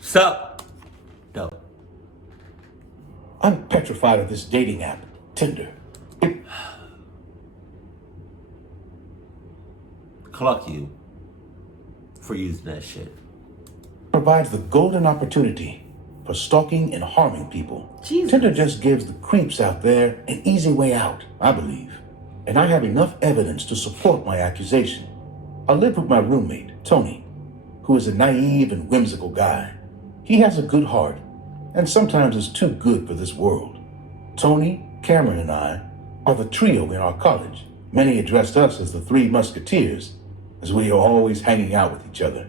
Sup? Dope. I'm petrified of this dating app, Tinder. It Clock you for using that shit. provides the golden opportunity for stalking and harming people. Jesus. Tinder just gives the creeps out there an easy way out, I believe. And I have enough evidence to support my accusation. I live with my roommate, Tony, who is a naive and whimsical guy. He has a good heart, and sometimes is too good for this world. Tony, Cameron, and I are the trio in our college. Many addressed us as the Three Musketeers, as we are always hanging out with each other.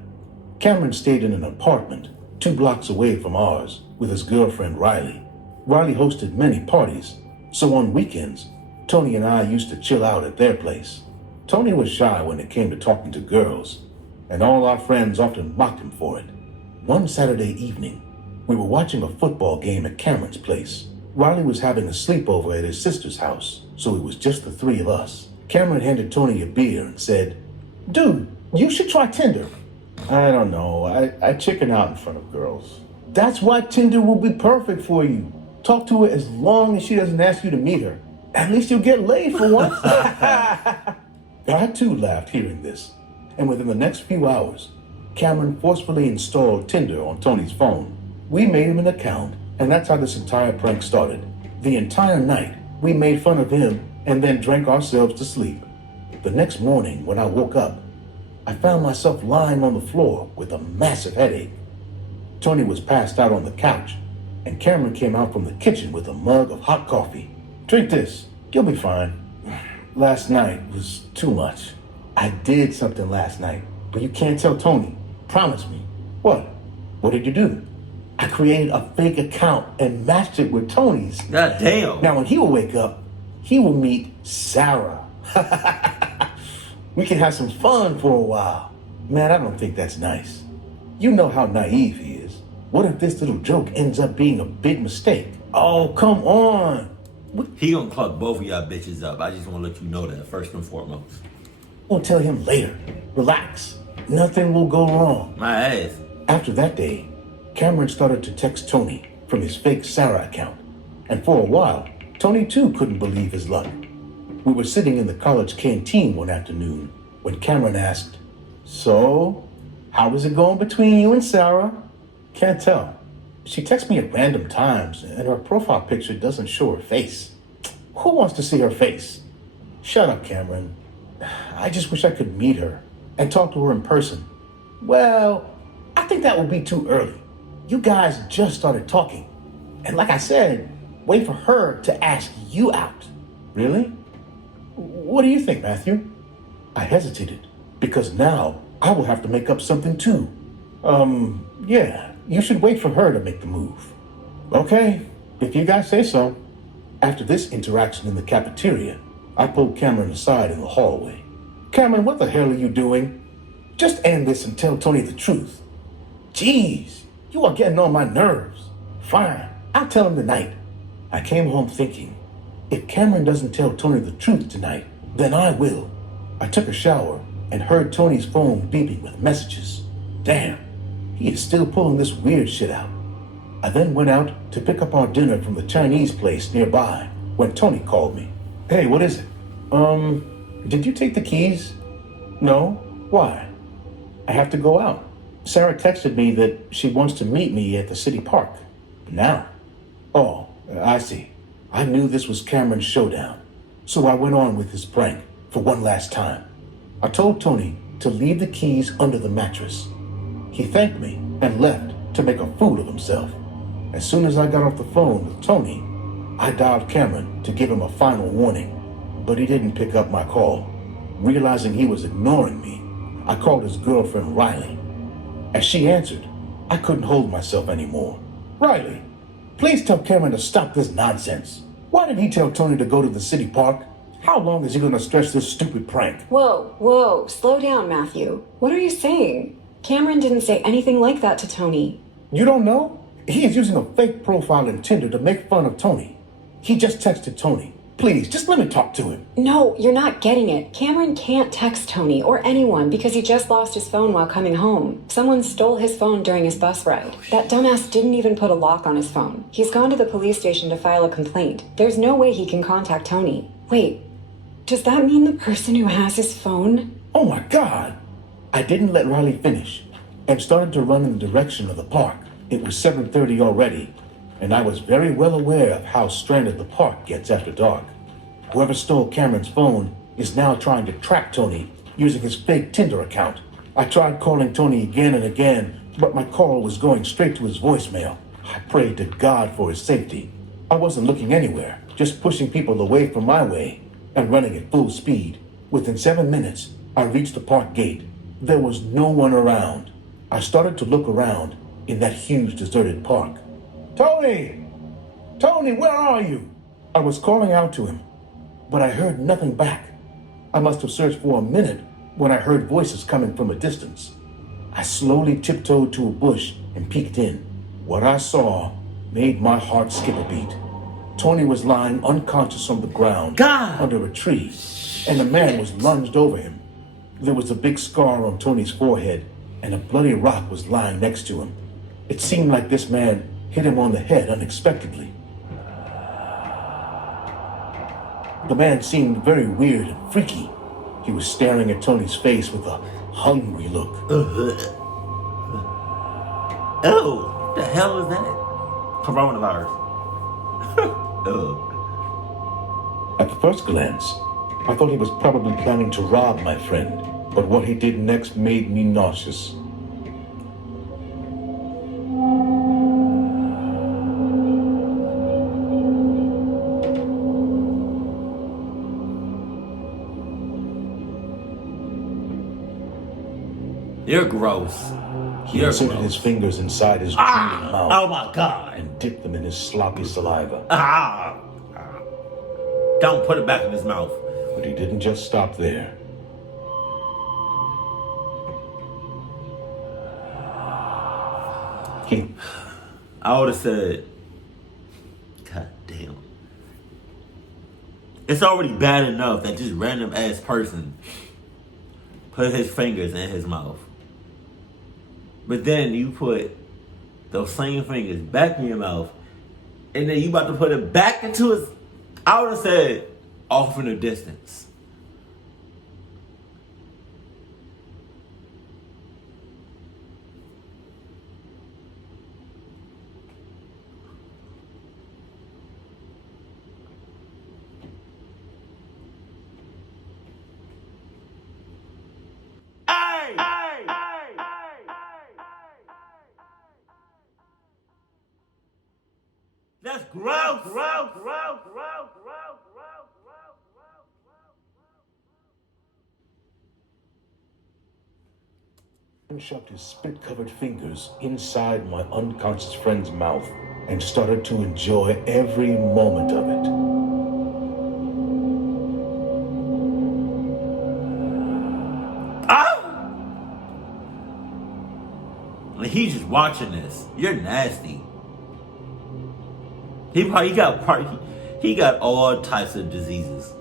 Cameron stayed in an apartment 2 blocks away from ours with his girlfriend Riley. Riley hosted many parties, so on weekends, Tony and I used to chill out at their place. Tony was shy when it came to talking to girls, and all our friends often mocked him for it. One Saturday evening, we were watching a football game at Cameron's place. Riley was having a sleepover at his sister's house, so it was just the 3 of us. Cameron handed Tony a beer and said, "Dude, you should try Tinder." "I don't know. I chicken out in front of girls." "That's why Tinder will be perfect for you. Talk to her as long as she doesn't ask you to meet her. At least you'll get laid for once." I too laughed hearing this, and within the next few hours, Cameron forcefully installed Tinder on Tony's phone. We made him an account, and that's how this entire prank started. The entire night, we made fun of him and then drank ourselves to sleep. The next morning, when I woke up, I found myself lying on the floor with a massive headache. Tony was passed out on the couch, and Cameron came out from the kitchen with a mug of hot coffee. "Drink this. You'll be fine." Last night was too much. I did something last night, but you can't tell Tony. Promise me. "What? What did you do?" "I created a fake account and matched it with Tony's. God damn. Now when he will wake up, he will meet Sarah. We can have some fun for a while." Man, I don't think that's nice. You know how naive he is. What if this little joke ends up being a big mistake? Oh, come on. He gonna clock both of y'all bitches up. I just wanna let you know that first and foremost. We'll tell him later. Relax. Nothing will go wrong. My ass. After that day, Cameron started to text Tony from his fake Sarah account. And for a while, Tony too couldn't believe his luck. We were sitting in the college canteen one afternoon when Cameron asked, "So, how is it going between you and Sarah?" "Can't tell. She texts me at random times, and her profile picture doesn't show her face." "Who wants to see her face?" "Shut up, Cameron. I just wish I could meet her and talk to her in person." "Well, I think that would be too early. You guys just started talking. And like I said, wait for her to ask you out." "Really? What do you think, Matthew?" I hesitated, because now I will have to make up something too. Yeah, you should wait for her to make the move." "Okay, if you guys say so." After this interaction in the cafeteria, I pulled Cameron aside in the hallway. "Cameron, what the hell are you doing? Just end this and tell Tony the truth." "Jeez, you are getting on my nerves." "Fine, I'll tell him tonight." I came home thinking, if Cameron doesn't tell Tony the truth tonight, then I will. I took a shower and heard Tony's phone beeping with messages. Damn, he is still pulling this weird shit out. I then went out to pick up our dinner from the Chinese place nearby when Tony called me. "Hey, what is it?" Did you take the keys?" "No. Why?" "I have to go out. Sarah texted me that she wants to meet me at the city park. Now." "Oh, I see." I knew this was Cameron's showdown, so I went on with his prank for one last time. I told Tony to leave the keys under the mattress. He thanked me and left to make a fool of himself. As soon as I got off the phone with Tony, I dialed Cameron to give him a final warning, but he didn't pick up my call. Realizing he was ignoring me, I called his girlfriend Riley. As she answered, I couldn't hold myself anymore. "Riley, please tell Cameron to stop this nonsense. Why did he tell Tony to go to the city park? How long is he going to stretch this stupid prank?" Whoa, slow down, Matthew. What are you saying? Cameron didn't say anything like that to Tony. You don't know? He is using a fake profile in Tinder to make fun of Tony. He just texted Tony, Please, just let me talk to him. No, you're not getting it. Cameron can't text Tony or anyone because he just lost his phone while coming home. Someone stole his phone during his bus ride. That dumbass didn't even put a lock on his phone. He's gone to the police station to file a complaint. There's no way he can contact Tony. Wait, does that mean the person who has his phone? Oh my God! I didn't let Riley finish and started to run in the direction of the park. It was 7:30 already, and I was very well aware of how stranded the park gets after dark. Whoever stole Cameron's phone is now trying to track Tony using his fake Tinder account. I tried calling Tony again and again, but my call was going straight to his voicemail. I prayed to God for his safety. I wasn't looking anywhere, just pushing people away from my way and running at full speed. Within 7 minutes, I reached the park gate. There was no one around. I started to look around in that huge deserted park. Tony! Tony, where are you? I was calling out to him, but I heard nothing back. I must have searched for a minute when I heard voices coming from a distance. I slowly tiptoed to a bush and peeked in. What I saw made my heart skip a beat. Tony was lying unconscious on the ground under a tree, and a man was lunged over him. There was a big scar on Tony's forehead, and a bloody rock was lying next to him. It seemed like this man hit him on the head unexpectedly. The man seemed very weird and freaky. He was staring at Tony's face with a hungry look. Oh, what the hell is that? Coronavirus. At the first glance, I thought he was probably planning to rob my friend, but what he did next made me nauseous. You're gross. He You're inserted gross. his fingers inside his drooling mouth Oh my God. and dipped them in his sloppy saliva. Don't put it back in his mouth. But he didn't just stop there. I would have said, God damn. It's already bad enough that this random ass person put his fingers in his mouth. But then you put those same fingers back in your mouth, and then you about to put it back into his, I would have said, off in the distance. That's gross. He shoved his spit-covered fingers inside my unconscious friend's mouth and started to enjoy every moment of it. He's just watching this. You're nasty. He got all types of diseases.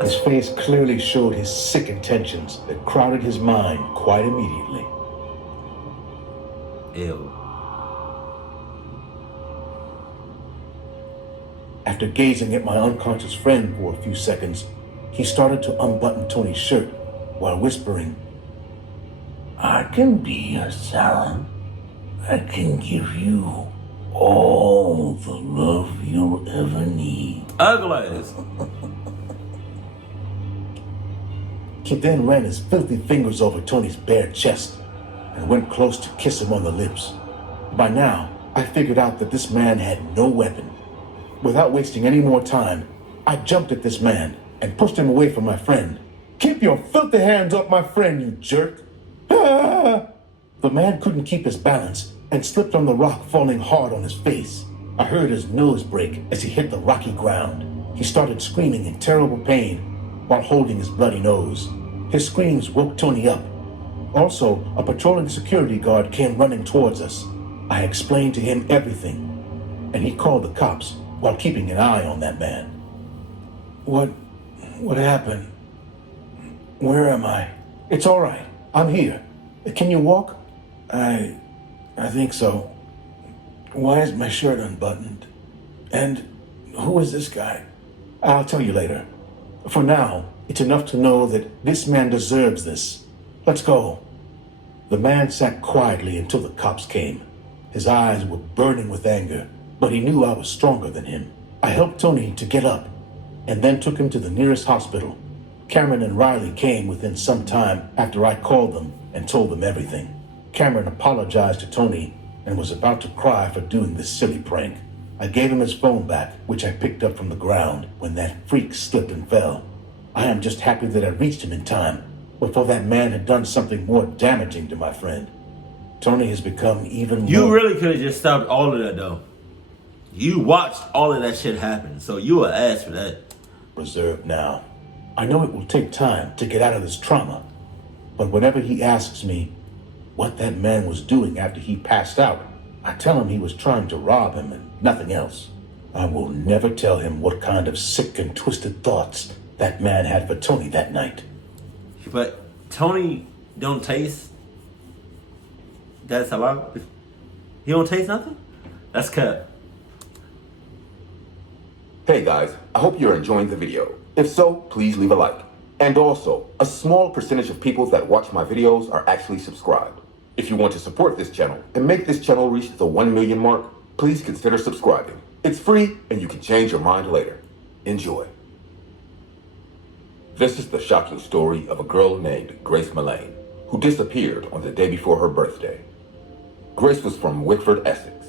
His face clearly showed his sick intentions that crowded his mind quite immediately. Ew. After gazing at my unconscious friend for a few seconds, he started to unbutton Tony's shirt while whispering, "I can be your Sarah. I can give you all the love you'll ever need." Ugly. He then ran his filthy fingers over Tony's bare chest and went close to kiss him on the lips. By now, I figured out that this man had no weapon. Without wasting any more time, I jumped at this man and pushed him away from my friend. "Keep your filthy hands off my friend, you jerk!" Ah! The man couldn't keep his balance and slipped on the rock, falling hard on his face. I heard his nose break as he hit the rocky ground. He started screaming in terrible pain while holding his bloody nose. His screams woke Tony up. Also, a patrolling security guard came running towards us. I explained to him everything. and he called the cops while keeping an eye on that man. What happened? Where am I? It's all right. I'm here. Can you walk? I think so. Why is my shirt unbuttoned? And who is this guy? I'll tell you later. For now, it's enough to know that this man deserves this. Let's go. The man sat quietly until the cops came. His eyes were burning with anger, but he knew I was stronger than him. I helped Tony to get up, and then took him to the nearest hospital. Cameron and Riley came within some time after I called them and told them everything. Cameron apologized to Tony and was about to cry for doing this silly prank. I gave him his phone back, which I picked up from the ground when that freak slipped and fell. I am just happy that I reached him in time before that man had done something more damaging to my friend. Tony has become even more... You really could have just stopped all of that, though. You watched all of that shit happen, so you were asked for that. Reserved now. I know it will take time to get out of this trauma, but whenever he asks me what that man was doing after he passed out, I tell him he was trying to rob him and nothing else. I will never tell him what kind of sick and twisted thoughts that man had for Tony that night. But Tony don't taste. That's a lot. He don't taste nothing? That's cut. Hey guys, I hope you're enjoying the video. If so, please leave a like. And also, a small percentage of people that watch my videos are actually subscribed. If you want to support this channel and make this channel reach the 1 million mark, please consider subscribing. It's free and you can change your mind later. Enjoy. This is the shocking story of a girl named Grace Mullane, who disappeared on the day before her birthday. Grace was from Wickford, Essex.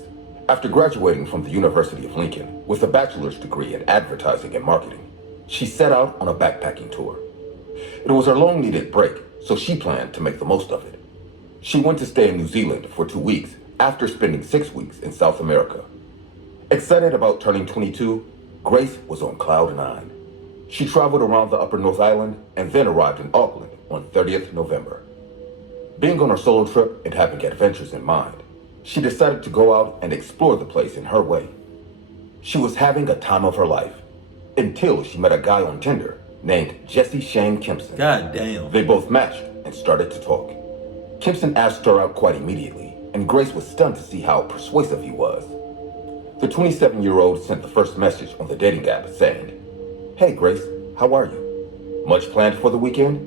After graduating from the University of Lincoln with a bachelor's degree in advertising and marketing, she set out on a backpacking tour. It was her long-needed break, so she planned to make the most of it. She went to stay in New Zealand for 2 weeks after spending 6 weeks in South America. Excited about turning 22, Grace was on cloud 9. She traveled around the Upper North Island and then arrived in Auckland on 30th November. Being on her solo trip and having adventures in mind, she decided to go out and explore the place in her way. She was having a time of her life until she met a guy on Tinder named Jesse Shane Kempson. God damn. They both matched and started to talk. Kempson asked her out quite immediately, and Grace was stunned to see how persuasive he was. The 27-year-old sent the first message on the dating app saying, "Hey Grace, how are you? Much planned for the weekend?"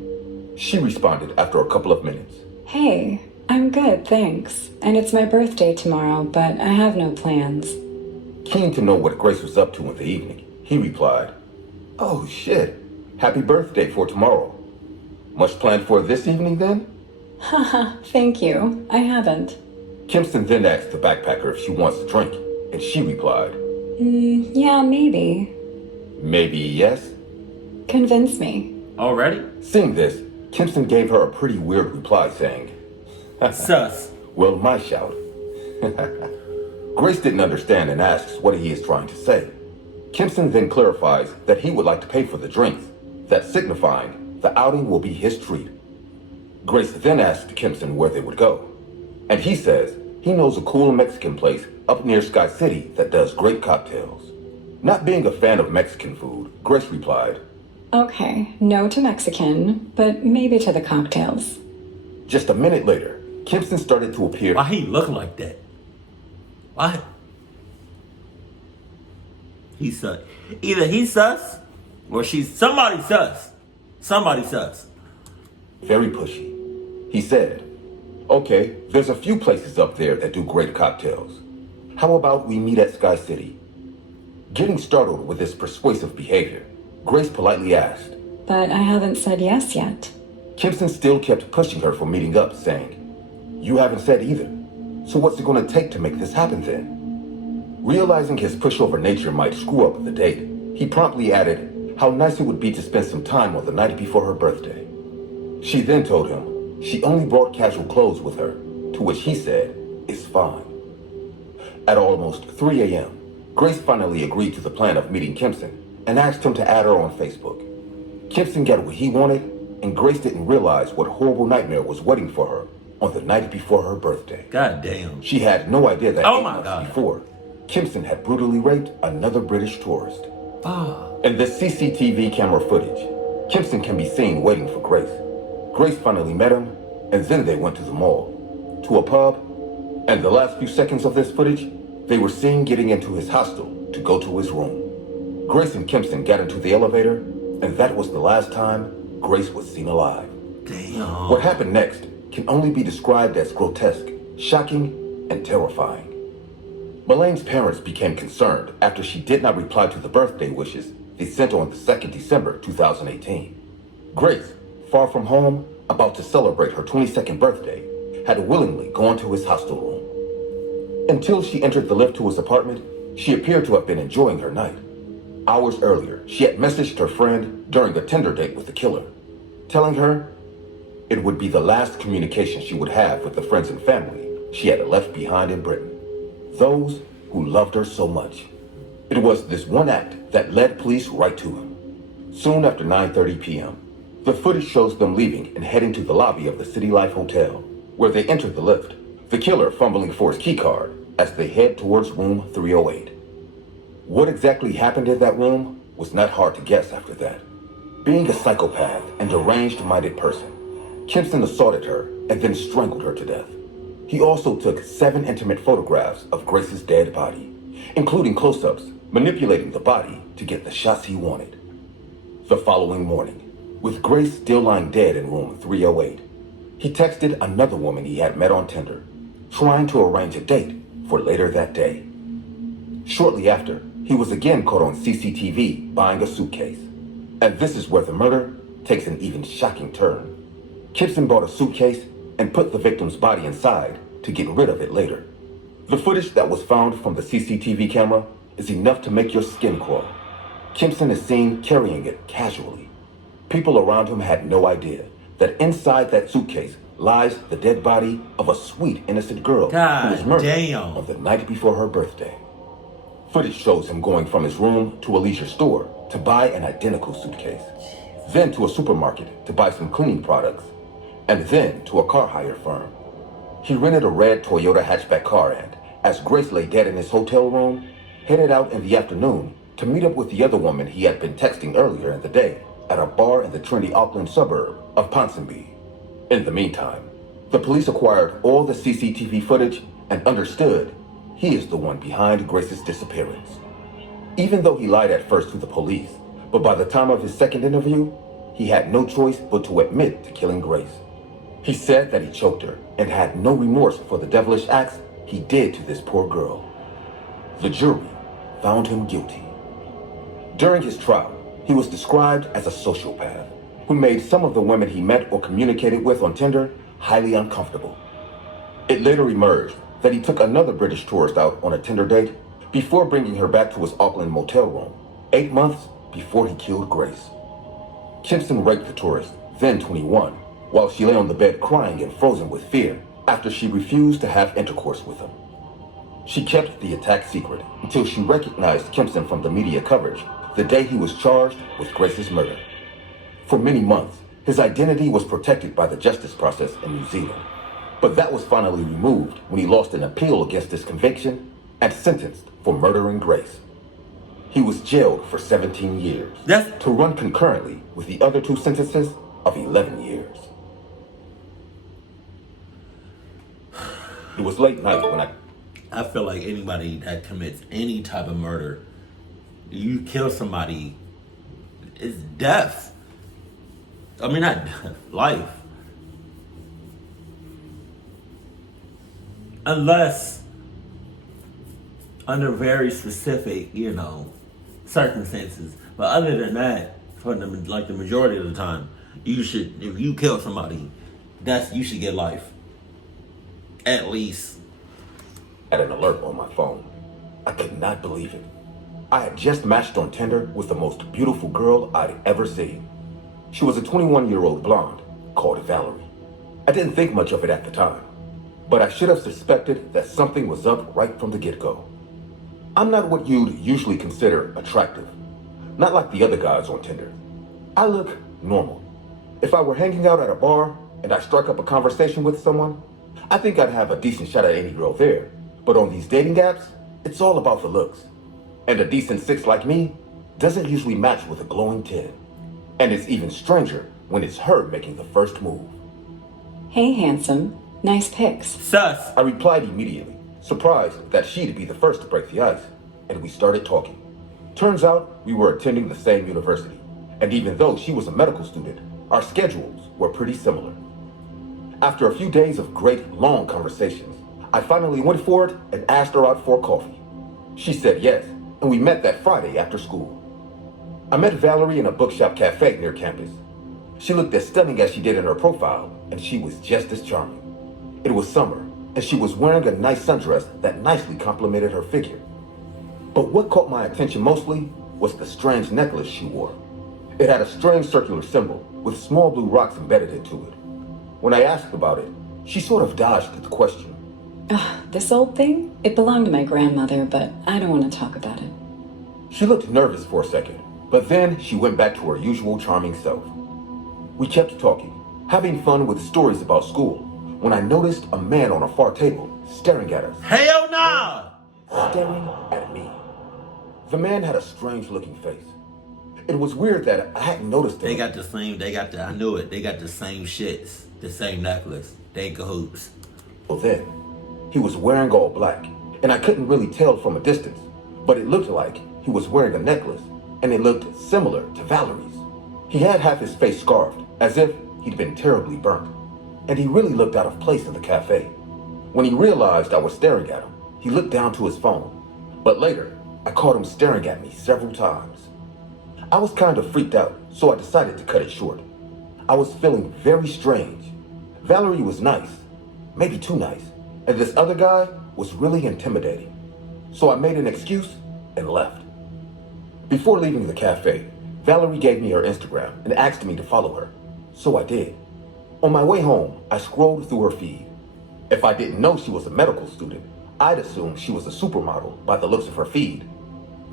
She responded after a couple of minutes. Hey, I'm good, thanks. And it's my birthday tomorrow, but I have no plans. Keen to know what Grace was up to in the evening, he replied, "Oh shit, happy birthday for tomorrow. Much planned for this evening then?" Haha, thank you. I haven't. Kempson then asked the backpacker if she wants a drink, and she replied, Yeah, maybe. "Maybe yes." Convince me. Already? Seeing this, Kempson gave her a pretty weird reply saying, Sus. "Well, my shout." Grace didn't understand and asks what he is trying to say. Kempson then clarifies that he would like to pay for the drinks, that signifying the outing will be his treat. Grace then asks Kempson where they would go, and he says he knows a cool Mexican place up near Sky City that does great cocktails. Not being a fan of Mexican food, Grace replied, Okay, no to Mexican, but maybe to the cocktails. Just a minute later, Kempson started to appear. Why he look like that? Why? He's sus. Either he's sus or she's somebody sus. Somebody sus. Very pushy. He said, "Okay, there's a few places up there that do great cocktails. How about we meet at Sky City?" Getting startled with this persuasive behavior, Grace politely asked. But I haven't said yes yet. Kempson still kept pushing her for meeting up, saying, "You haven't said either. So what's it going to take to make this happen then?" Realizing his pushover nature might screw up the date, he promptly added how nice it would be to spend some time on the night before her birthday. She then told him she only brought casual clothes with her, to which he said, "It's fine." At almost 3 a.m., Grace finally agreed to the plan of meeting Kempson and asked him to add her on Facebook. Kempson got what he wanted, and Grace didn't realize what horrible nightmare was waiting for her on the night before her birthday. God damn. She had no idea that Oh 8 my months God. before, Kimpson had brutally raped another British tourist. Oh. In this CCTV camera footage, Kimpson can be seen waiting for Grace. Grace finally met him, and then they went to the mall, to a pub, and the last few seconds of this footage, they were seen getting into his hostel to go to his room. Grace and Kimpson got into the elevator, and that was the last time Grace was seen alive. Damn. What happened next can only be described as grotesque, shocking, and terrifying. Melane's parents became concerned after she did not reply to the birthday wishes they sent on the 2nd December 2018. Grace, far from home, about to celebrate her 22nd birthday, had willingly gone to his hostel room. Until she entered the lift to his apartment, she appeared to have been enjoying her night. Hours earlier, she had messaged her friend during a Tinder date with the killer, telling her it would be the last communication she would have with the friends and family she had left behind in Britain. Those who loved her so much. It was this one act that led police right to him. Soon after 9:30 p.m., the footage shows them leaving and heading to the lobby of the City Life Hotel, where they entered the lift, the killer fumbling for his keycard as they head towards room 308. What exactly happened in that room was not hard to guess after that. Being a psychopath and deranged-minded person, Kimpson assaulted her and then strangled her to death. He also took 7 intimate photographs of Grace's dead body, including close-ups, manipulating the body to get the shots he wanted. The following morning, with Grace still lying dead in room 308, he texted another woman he had met on Tinder, trying to arrange a date for later that day. Shortly after, he was again caught on CCTV buying a suitcase. And this is where the murder takes an even shocking turn. Kimpson bought a suitcase and put the victim's body inside to get rid of it later. The footage that was found from the CCTV camera is enough to make your skin crawl. Kimpson is seen carrying it casually. People around him had no idea that inside that suitcase lies the dead body of a sweet, innocent girl who was murdered on the night before her birthday. Footage shows him going from his room to a leisure store to buy an identical suitcase, then to a supermarket to buy some cleaning products, and then to a car hire firm. He rented a red Toyota hatchback car and, as Grace lay dead in his hotel room, headed out in the afternoon to meet up with the other woman he had been texting earlier in the day at a bar in the trendy Auckland suburb of Ponsonby. In the meantime, the police acquired all the CCTV footage and understood he is the one behind Grace's disappearance. Even though he lied at first to the police, but by the time of his second interview, he had no choice but to admit to killing Grace. He said that he choked her and had no remorse for the devilish acts he did to this poor girl. The jury found him guilty. During his trial, he was described as a sociopath who made some of the women he met or communicated with on Tinder highly uncomfortable. It later emerged that he took another British tourist out on a Tinder date before bringing her back to his Auckland motel room, 8 months before he killed Grace. Kimpson raped the tourist, then 21, while she lay on the bed crying and frozen with fear after she refused to have intercourse with him. She kept the attack secret until she recognized Kimpson from the media coverage the day he was charged with Grace's murder. For many months, his identity was protected by the justice process in New Zealand, but that was finally removed when he lost an appeal against his conviction and sentenced for murdering Grace. He was jailed for 17 years, to run concurrently with the other 2 sentences of 11 years. It was late night when I feel like anybody that commits any type of murder, you kill somebody, it's death. I mean, not death, life. Unless under very specific, circumstances. But other than that, for the majority of the time, if you kill somebody, you should get life. At least. Had an alert on my phone. I could not believe it. I had just matched on Tinder with the most beautiful girl I'd ever seen. She was a 21-year-old blonde called Valerie. I didn't think much of it at the time, but I should have suspected that something was up right from the get-go. I'm not what you'd usually consider attractive, not like the other guys on Tinder. I look normal. If I were hanging out at a bar and I struck up a conversation with someone, I think I'd have a decent shot at any girl there. But on these dating apps, It's all about the looks. And a decent 6 like me doesn't usually match with a glowing 10. And it's even stranger when it's her making the first move. Hey, handsome. Nice pics. Sus. I replied immediately, surprised that she'd be the first to break the ice, and we started talking. Turns out we were attending the same university, and even though she was a medical student, our schedules were pretty similar. After a few days of great, long conversations, I finally went for it and asked her out for coffee. She said yes, and we met that Friday after school. I met Valerie in a bookshop cafe near campus. She looked as stunning as she did in her profile, and she was just as charming. It was summer, and she was wearing a nice sundress that nicely complemented her figure. But what caught my attention mostly was the strange necklace she wore. It had a strange circular symbol with small blue rocks embedded into it. When I asked about it, she sort of dodged the question. This old thing? It belonged to my grandmother, but I don't want to talk about it. She looked nervous for a second, but then she went back to her usual charming self. We kept talking, having fun with stories about school, when I noticed a man on a far table staring at us. Hell no! Staring at me. The man had a strange looking face. It was weird that I hadn't noticed him. They got the, I knew it. They got the same shits. The same necklace. They cahoots. Well then, he was wearing all black, and I couldn't really tell from a distance, but it looked like he was wearing a necklace, and it looked similar to Valerie's. He had half his face scarfed, as if he'd been terribly burnt, and he really looked out of place in the cafe. When he realized I was staring at him, he looked down to his phone, but later, I caught him staring at me several times. I was kind of freaked out, so I decided to cut it short. I was feeling very strange. Valerie was nice, maybe too nice, and this other guy was really intimidating. So I made an excuse and left. Before leaving the cafe, Valerie gave me her Instagram and asked me to follow her, so I did. On my way home, I scrolled through her feed. If I didn't know she was a medical student, I'd assume she was a supermodel by the looks of her feed.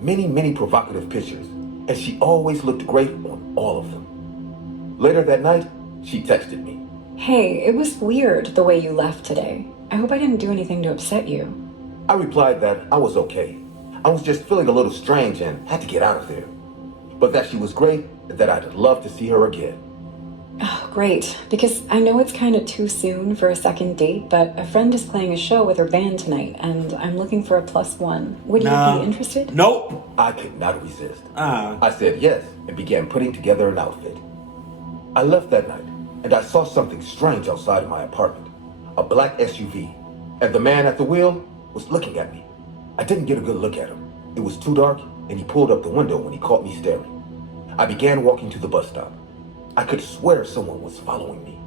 Many provocative pictures, and she always looked great on all of them. Later that night, she texted me. Hey, it was weird the way you left today. I hope I didn't do anything to upset you. I replied that I was okay. I was just feeling a little strange and had to get out of there. But that she was great and that I'd love to see her again. Oh, great, because I know it's kind of too soon for a second date, but a friend is playing a show with her band tonight, and I'm looking for a +1. Would you be interested? Nope. I could not resist. I said yes and began putting together an outfit. I left that night, and I saw something strange outside of my apartment. A black SUV, and the man at the wheel was looking at me. I didn't get a good look at him. It was too dark, and he pulled up the window when he caught me staring. I began walking to the bus stop. I could swear someone was following me.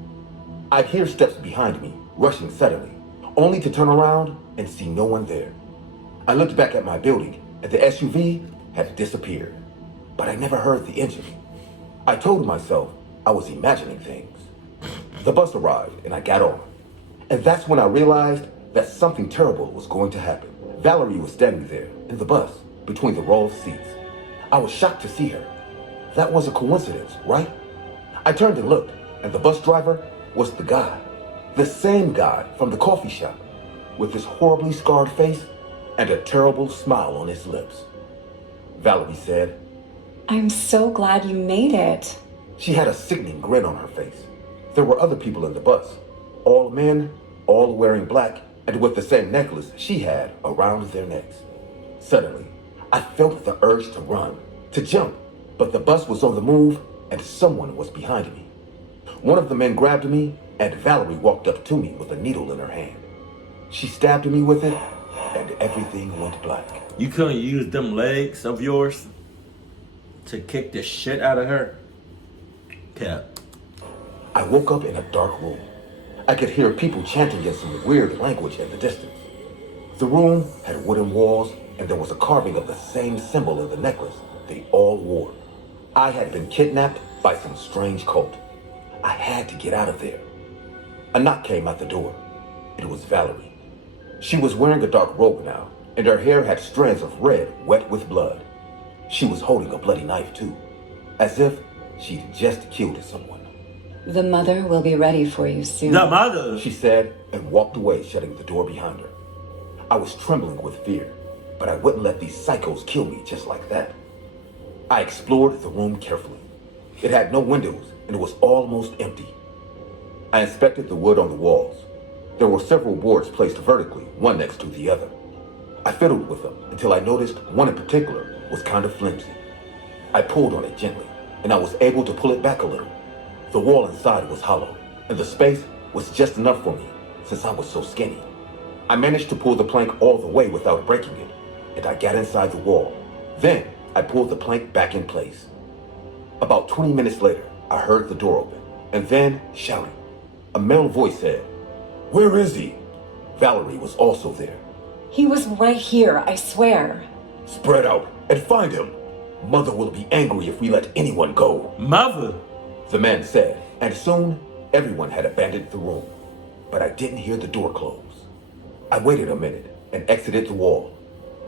I'd hear steps behind me, rushing suddenly, only to turn around and see no one there. I looked back at my building, and the SUV had disappeared, but I never heard the engine. I told myself I was imagining things. The bus arrived, and I got on. And that's when I realized that something terrible was going to happen. Valerie was standing there, in the bus, between the row of seats. I was shocked to see her. That was a coincidence, right? I turned and looked, and the bus driver was the guy. The same guy from the coffee shop, with his horribly scarred face and a terrible smile on his lips. Valerie said, I'm so glad you made it. She had a sickening grin on her face. There were other people in the bus, all men, all wearing black, and with the same necklace she had around their necks. Suddenly, I felt the urge to run, to jump, but the bus was on the move and someone was behind me. One of the men grabbed me, and Valerie walked up to me with a needle in her hand. She stabbed me with it, and everything went black. You couldn't use them legs of yours to kick the shit out of her? Cap. I woke up in a dark room. I could hear people chanting in some weird language in the distance. The room had wooden walls, and there was a carving of the same symbol in the necklace they all wore. I had been kidnapped by some strange cult. I had to get out of there. A knock came at the door. It was Valerie. She was wearing a dark robe now, and her hair had strands of red wet with blood. She was holding a bloody knife too, as if she'd just killed someone. The mother will be ready for you soon. The mother? She said and walked away, shutting the door behind her. I was trembling with fear. but I wouldn't let these psychos kill me just like that. I explored the room carefully. It had no windows and it was almost empty. I inspected the wood on the walls. There were several boards placed vertically, one next to the other. I fiddled with them until I noticed one in particular was kind of flimsy. I pulled on it gently, and I was able to pull it back a little. The wall inside was hollow, and the space was just enough for me since I was so skinny. I managed to pull the plank all the way without breaking it, and I got inside the wall. Then I pulled the plank back in place. About 20 minutes later, I heard the door open, and then shouting. A male voice said, "Where is he?" Valerie was also there. He was right here, I swear. "Spread out and find him. Mother will be angry if we let anyone go," Mother. the man said, and soon everyone had abandoned the room. But I didn't hear the door close. I waited a minute and exited the wall.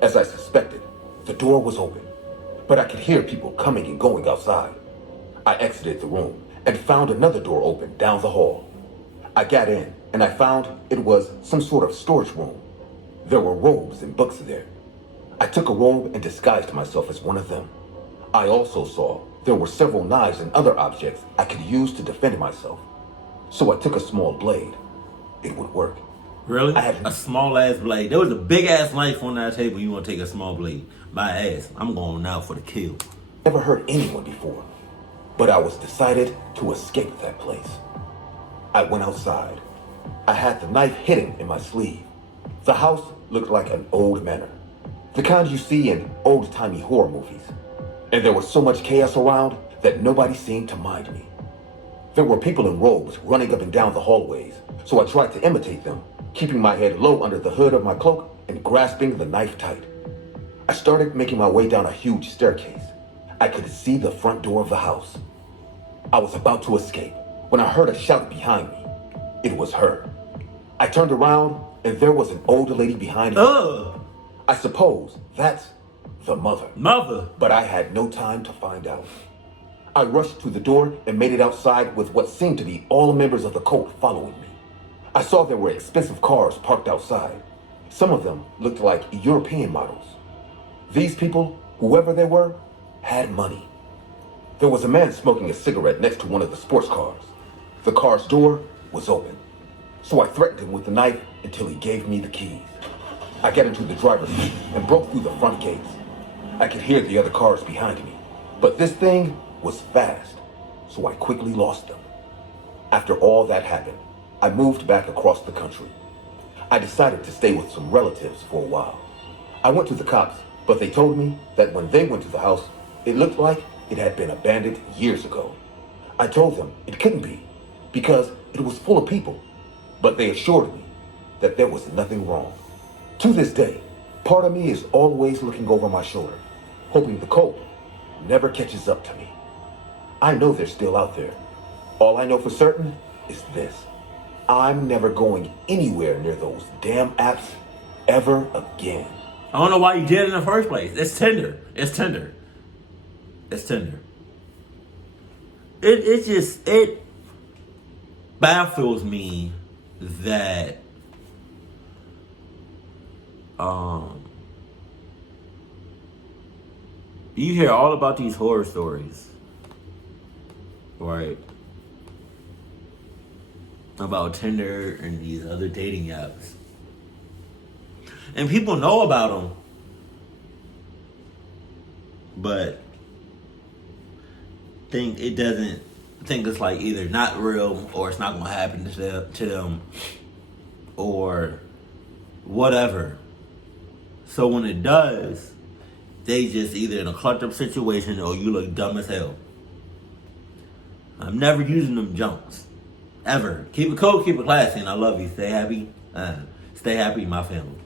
As I suspected, the door was open, but I could hear people coming and going outside. I exited the room and found another door open down the hall. I got in and I found it was some sort of storage room. There were robes and books there. I took a robe and disguised myself as one of them. I also saw there were several knives and other objects I could use to defend myself. So I took a small blade. It would work. Really? I had A small ass blade. There was a big ass knife on that table. You want to take a small blade? My ass. I'm going now for the kill. never hurt anyone before, but I was decided to escape that place. I went outside. I had the knife hidden in my sleeve. The house looked like an old manor, the kind you see in old-timey horror movies. And there was so much chaos around that nobody seemed to mind me. There were people in robes running up and down the hallways, so I tried to imitate them, keeping my head low under the hood of my cloak and grasping the knife tight. I started making my way down a huge staircase. I could see the front door of the house. I was about to escape when I heard a shout behind me. It was her. I turned around and there was an older lady behind me. Ugh. I suppose that's the mother. Mother. But I had no time to find out. I rushed to the door and made it outside with what seemed to be all members of the cult following me. I saw there were expensive cars parked outside. Some of them looked like European models. These people, whoever they were, had money. There was a man smoking a cigarette next to one of the sports cars. The car's door was open. So I threatened him with the knife until he gave me the keys. I got into the driver's seat and broke through the front gates. I could hear the other cars behind me, but this thing was fast, so I quickly lost them. After all that happened, I moved back across the country. I decided to stay with some relatives for a while. I went to the cops, but they told me that when they went to the house, it looked like it had been abandoned years ago. I told them it couldn't be, because it was full of people, but they assured me that there was nothing wrong. To this day, part of me is always looking over my shoulder, hoping the cult never catches up to me. I know they're still out there. All I know for certain is this. I'm never going anywhere near those damn apps ever again. I don't know why you did it in the first place. It's Tinder. It's Tinder. It's Tinder. It baffles me that you hear all about these horror stories, right? About Tinder and these other dating apps. And people know about them. But think it's like either not real or it's not going to happen to them or whatever. So when it does, they just either in a clucked up situation or you look dumb as hell. I'm never using them junks. Ever. Keep it cool, keep it classy, and I love you. Stay happy. Stay happy, my family.